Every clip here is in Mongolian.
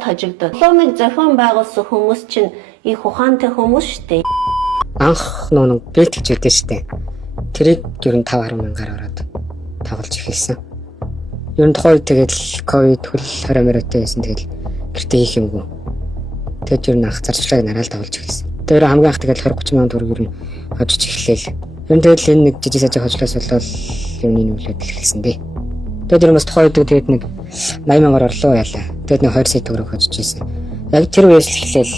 хожигдоод. Ломыг зохион байгуулсан хүмүүс чинь их ухаантай хүмүүс шүү дээ. Анх нууг бэлт гэж үүдээ шүү дээ. Тэрийг ер нь 5-10 мянгаар ороод тоглож эхэлсэн. Ер нь тухайн үед тэгэл ковид хөл 20 мөрөтэй байсан. Тэгэл гэртээ хийх юмгүй. Тэгэд ер нь анх зарчлагыг нараал тоглож эхэлсэн. Тэр хамгийн анх тэгэл 20-30 мянган төгрөг ер нь хожиж эхлэв. Ер нь тэгэл энэ нэг жижиг сажиг хожлоос болол ер нь энэ үйлдэл эхэлсэн дээ. Тэгээд ер нь бас тухайн үед тэгээд нэг 80 мянгаар орлоо яалаа. Тэгээд нэг 2 сая төгрөг хожиж ийсэн. Яг тэр үеэс эхлээл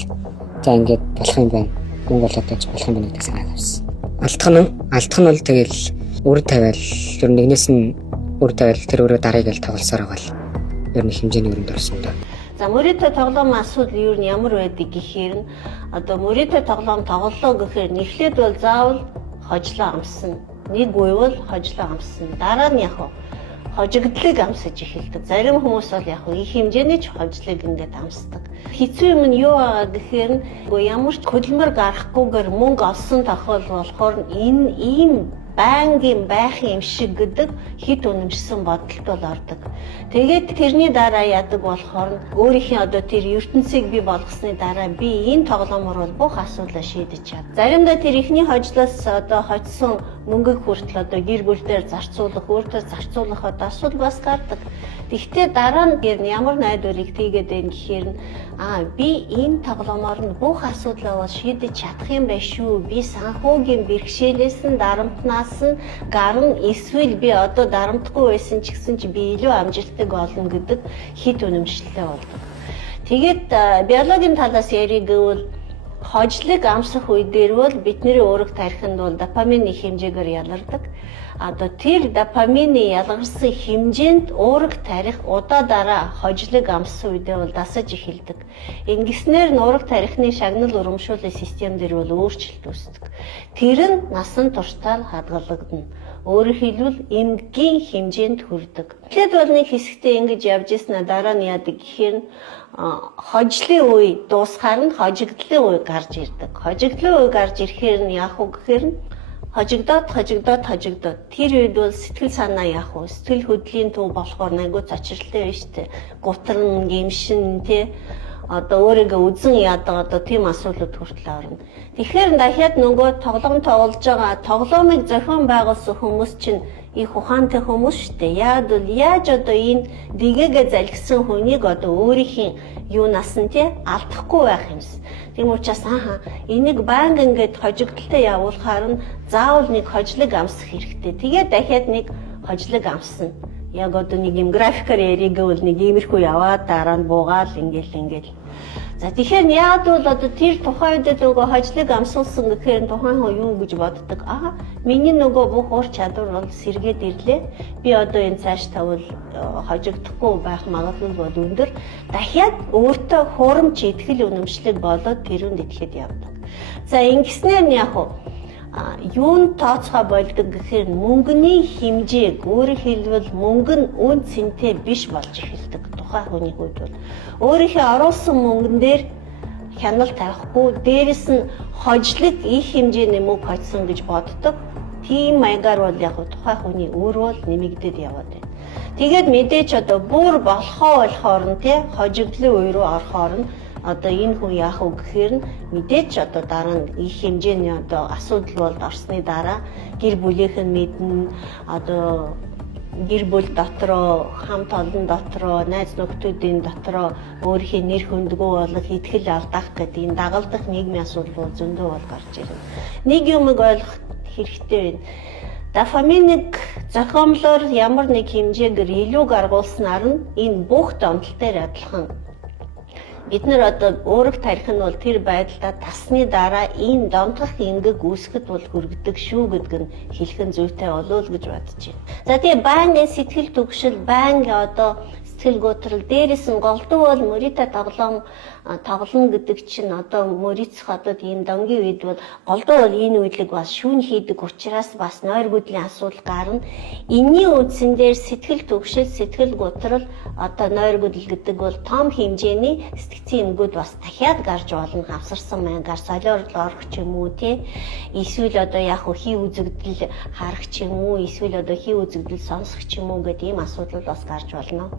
за ингээд болох юм байна. Монгол одож болох юм байна гэсэн айгавсан. Алдах нь бол тэгэл үр тавиал ер нь нэгнээс нь үр тавиал тэр өөрөө дарыг л тоглосоор байгаа л ер нь хэмжээний өрөнд орсон доо. За мөрөдө тоглоом асуудал юу нь ямар байдаг гэхээр нь одоо мөрөдө тоглоом тоглолоо гэхээр нэхлээд бол заавал хожлоо амсна. Нэг буйвал хожлоо амсна. Дараа нь яг хожигдлыг амсаж эхэлдэг. Зарим хүмүүс бол яг их хэмжээний ч хожлыг ингээд амсдаг. Хэцүү юм нь юу байгаа гэхээр нь ямар ч хөдөлмөр гарахгүйгээр мөнгө олсон тохиолдол болохоор энэ ийм байнгын байх юм шиг гэдэг хит үнэмшсэн бодолд бол ордог. Тэгээд тэрний дараа яадаг болохоор өөрийнхөө одоо тэр ертөнцийг бий болгосны дараа би энэ тоглоомор бол бүх асуудлаа шийдэж чад. Заримдаа тэр ихний хожлоос одоо хожсон мөнгөг хүртэл одоо гэр бүлдээр зарцуулах, өөртөө зарцуулах одоо асуудал бас гардаг. Тэгвэл дараа нь ямар найдварыг тийгээд байх гэхээр би энэ тоглоомор нь бүх асуудлаа бол шийдэж чадах юм байна шүү. Би санхүүгийн бэрхшээлээс нь дарамтнаас нь гарна эсвэл би одоо дарамтгүй байсан ч гэсэн чи би илүү амжилттай болно гэдэг хит үнэмшилтэй болдог. Тэгээд биологийн талаас ярих гэвэл хожлыг амсах үе дээр бол бидний уурах тархинд бол допамины хэмжээгээр ялгардаг. Одоо тэр допамины ялгарсан хэмжээнд уурах тарих удаа дараа хожлыг амссан үедээ бол дасаж эхэлдэг. Ингэснээр нь уурах тарихны шагнал урамшууллын систем дээр бол өөрчлөлт үүсдэг. Тэр нь насан туршдаа хадгалагдана. Өөрөөр хэлбэл эмгэгийн хэмжээнд хүрдэг. Тэгэхэд бол нэг хэсэгтээ ингэж явж ирсэн дараа нь яадаг гэхээр хожлын үе дуусгаар нь хожигдлын үе гарч ирдэг. Хожигдлын үе гарч ирэхээр нь яах вэ гэхээр нь хожигдоод тэр үед бол сэтгэл санаа яах вэ? Сэтгэл хөдлөлийн төв болохоор айгүй цочролтой байна шүү дээ. Гутран, гэмшин тий одоо өөрийгөө үзэн яадаг одоо тийм асуудлууд хүртэл орно. Тэгэхээр дахиад нөгөө тоглоом тоглож байгаа тоглоомыг зохион байгуулсан хүмүүс чинь их ухаантай хүмүүс шүү дээ. Яаж одоо энэ дэгээгээ залгисан хүнийг одоо өөрийнхөө юунаас нь тий алдахгүй байх юмс. Тийм учраас энийг банк ингээд хожигдолтой явуулахаар нь заавал нэг хожлыг амсах хэрэгтэй. Тэгээд дахиад нэг хожлыг амсна. Яг одоо нэг юм графикаар яриагвал нэг иймэрхүү яваад дараа нь буугаал ингээл. За тэгэхээр яад бол одоо тэр тухайн үед нөгөө хожлыг амсуулсан гэхээр тухайн хүн юу гэж боддог? Миний нөгөө бүх ур чадвар бол сэргээд ирлээ. Би одоо энэ цааш тавал хожигдохгүй байх магадлал бол өндөр. Дахиад өөртөө хурамч итгэл үнэмшлэг болоод тэрүүнд итгэхэд явдаг. За ингэснээр нь яг юунд тооцоо болдог гэхээр мөнгөний хэмжээг өөрөөр хэлбэл мөнгө нь үн цэнтэй биш болж эхэлдэг. Тухайн хүний хувьд бол өөрийнхөө оруулсан мөнгөн дээр хяналт тавихгүй дээрэс нь хожлог их хэмжээний мөнгө хожсон гэж боддог. Тийм маягаар бол яг тухайн хүний өр бол нэмэгдээд яваад байна. Тэгээд мэдээч одоо бүр болохоор нь тий хожигдлын үе рүү орохоор нь одоо энэ хүн яах вэ гэхээр нь мэдээч одоо дараа нь их хэмжээний одоо асуудал болд орсны дараа гэр бүлийнх нь мэднэ одоо гэр бүл дотроо хамт олон дотроо найз нөхдүүдийн дотроо өөрийнхөө нэр хүндгүү болох итгэл алдах гэдэг энэ дагалдах нийгмийн асуудал бол зөндөө бол гарч ирнэ. Нэг юмыг ойлгох хэрэгтэй байна. Дофаминыг зохиомлоор ямар нэг хэмжээгээр илүү гаргуулснаар нь энэ бүх донтолтоор адилхан бид нар одоо уурах тарих нь бол тэр байдлаа тасны дараа энэ донтох ингэг үүсгэхэд бол хүргэдэг шүү гэдг нь хэлхэн зүйтэй болов л гэж бодож байна. За тэгээ банкны сэтгэл түгшил, банк одоо сэтгэл готрол дээрээс нь голдуу бол мөрөдө тоглоом тоглоно гэдэг чинь одоо мөрөцөх одоо ийм донгийн үед бол голдуу бол энэ үйлийг бас шүүн хийдэг учраас бас нойр гүдлийн асуудал гарна. Энийн үндсэн дээр сэтгэл түгшил, сэтгэл готрол одоо нойр гүдэл гэдэг бол том хэмжээний сэтгцийн эмгүүд бас дахиад гарч болно. Хавсарсан маягаар солиорлол орох ч юм уу тий. Эсвэл одоо яг хий үзэгдэл харах ч юм уу, эсвэл одоо хий үзэгдэл сонсох ч юм уу гэдэг ийм асуудал бас гарч болно.